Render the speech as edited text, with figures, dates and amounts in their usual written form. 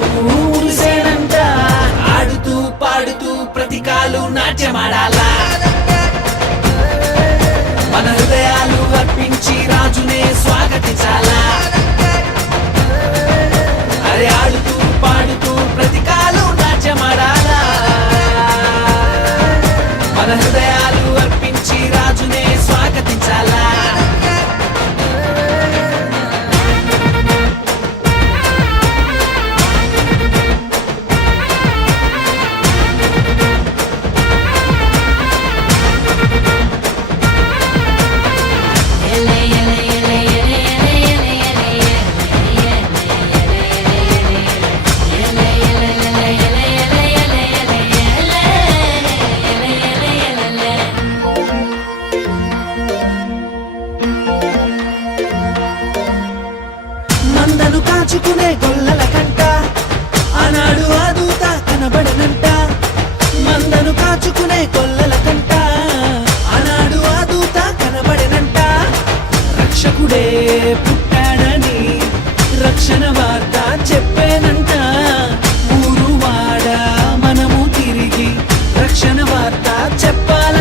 మనసు ఊరిసేనంట. ఆడుతూ పాడుతూ ప్రతికాలు నాట్యమాడాలా, మన హృదయాలు అర్పించి రాజునే స్వాగతించాలా. అరే ఆడుతూ పాడుతూ ప్రతికాలు నాట్యమాడాలా, మన హృదయాలు అర్పించి రాజునే స్వాగతించాలా. మందను కాచుకునే గొల్లల కంట ఆనాడు ఆ దూత కనబడనంట. మందను కాచుకునే గొల్లల కంట ఆనాడు ఆ దూత కనబడనంట. రక్షకుడే పుట్టాడని రక్షణ వార్త చెప్పేనంట. ఊరు వాడ మనము తిరిగి రక్షణ వార్త చెప్పాల.